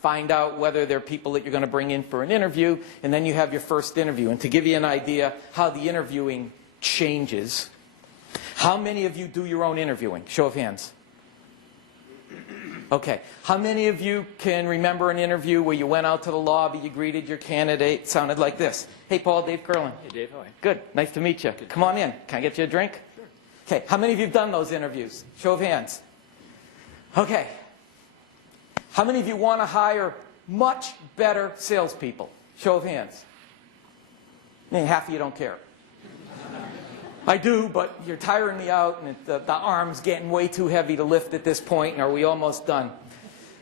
find out whether they're people that you're going to bring in for an interview, and then you have your first interview. And to give you an idea how the interviewing changes, how many of you do your own interviewing? Show of hands. Okay. How many of you can remember an interview where you went out to the lobby, you greeted your candidate, it sounded like this? Hey, Paul, Dave Curlin. Hey, Dave. How are you? Good. Nice to meet you. Good. Come on in. Can I get you a drink? Sure. Okay. How many of you have done those interviews? Show of hands. Okay. How many of you want to hire much better salespeople? Show of hands. Half of you don't care. I do, but you're tiring me out, and the arm's getting way too heavy to lift at this point, and are we almost done?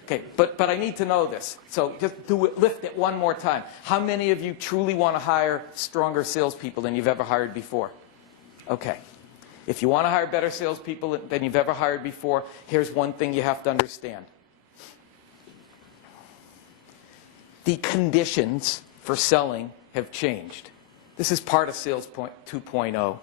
Okay, but I need to know this. So just lift it one more time. How many of you truly want to hire stronger salespeople than you've ever hired before? Okay. If you want to hire better salespeople than you've ever hired before, here's one thing you have to understand. The conditions for selling have changed. This is part of Sales 2.0.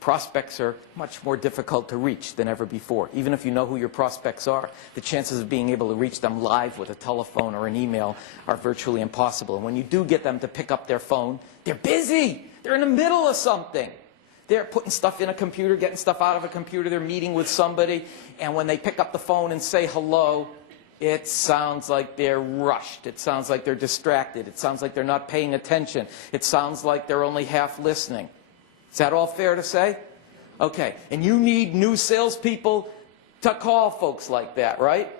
Prospects are much more difficult to reach than ever before. Even if you know who your prospects are, the chances of being able to reach them live with a telephone or an email are virtually impossible. And when you do get them to pick up their phone, they're busy. They're in the middle of something. They're putting stuff in a computer, getting stuff out of a computer. They're meeting with somebody. And when they pick up the phone and say hello, it sounds like they're rushed. It sounds like they're distracted. It sounds like they're not paying attention. It sounds like they're only half listening. Is that all fair to say? Okay. And you need new salespeople to call folks like that, right?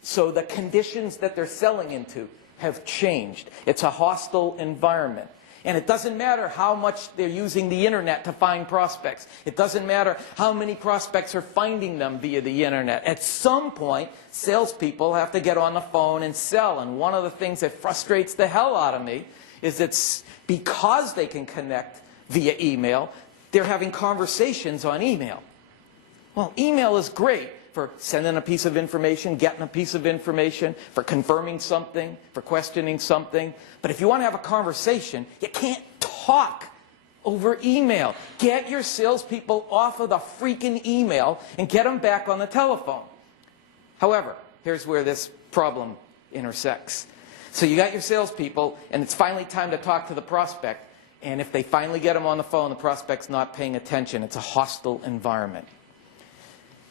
So the conditions that they're selling into have changed. It's a hostile environment. And it doesn't matter how much they're using the internet to find prospects. It doesn't matter how many prospects are finding them via the internet. At some point, salespeople have to get on the phone and sell. And one of the things that frustrates the hell out of me is that because they can connect via email, they're having conversations on email. Well, email is great for sending a piece of information, getting a piece of information, for confirming something, for questioning something. But if you want to have a conversation, you can't talk over email. Get your salespeople off of the freaking email and get them back on the telephone. However, here's where this problem intersects. So you got your salespeople, and it's finally time to talk to the prospect. And if they finally get them on the phone, the prospect's not paying attention. It's a hostile environment.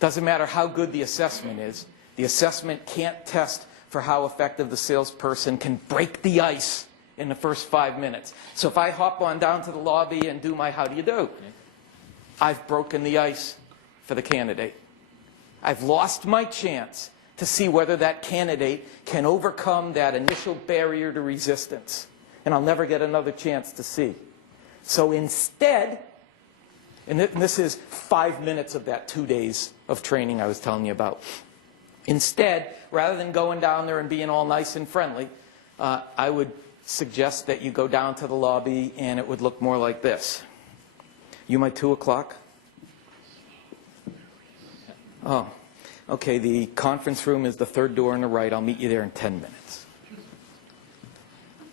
Doesn't matter how good the assessment is. The assessment can't test for how effective the salesperson can break the ice in the first 5 minutes. So if I hop on down to the lobby and do my how do you do, I've broken the ice for the candidate. I've lost my chance to see whether that candidate can overcome that initial barrier to resistance. And I'll never get another chance to see. So instead, and this is 5 minutes of that 2 days of training I was telling you about. Instead, rather than going down there and being all nice and friendly, I would suggest that you go down to the lobby and it would look more like this. You my 2 o'clock? Oh, okay, the conference room is the third door on the right. I'll meet you there in 10 minutes.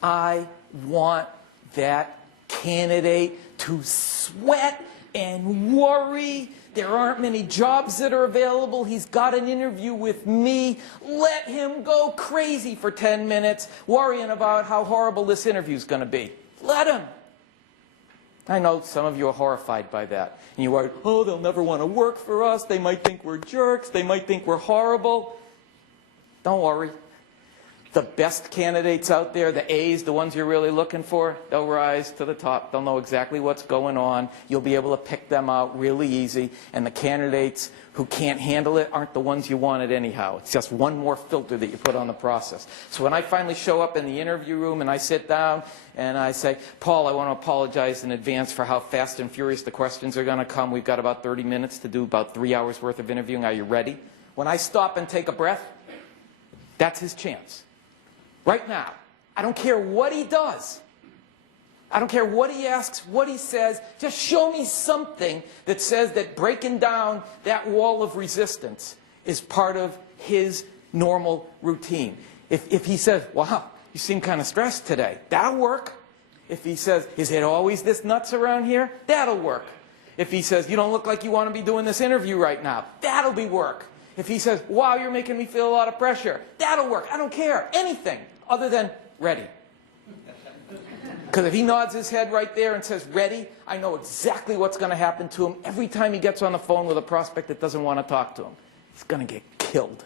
I want that candidate to sweat and worry. There aren't many jobs that are available. He's got an interview with me. Let him go crazy for 10 minutes worrying about how horrible this interview is going to be. Let him. I know some of you are horrified by that. And you are, oh, they'll never want to work for us. They might think we're jerks. They might think we're horrible. Don't worry. The best candidates out there, the A's, the ones you're really looking for, they'll rise to the top. They'll know exactly what's going on. You'll be able to pick them out really easy. And the candidates who can't handle it aren't the ones you wanted anyhow. It's just one more filter that you put on the process. So when I finally show up in the interview room and I sit down and I say, Paul, I want to apologize in advance for how fast and furious the questions are going to come. We've got about 30 minutes to do about 3 hours worth of interviewing. Are you ready? When I stop and take a breath, that's his chance. Right now, I don't care what he does. I don't care what he asks, what he says. Just show me something that says that breaking down that wall of resistance is part of his normal routine. If he says, wow, you seem kind of stressed today, that'll work. If he says, is it always this nuts around here? That'll work. If he says, you don't look like you want to be doing this interview right now, that'll be work. If he says, wow, you're making me feel a lot of pressure, that'll work. I don't care. Anything other than ready. Because if he nods his head right there and says, ready, I know exactly what's going to happen to him every time he gets on the phone with a prospect that doesn't want to talk to him. He's going to get killed.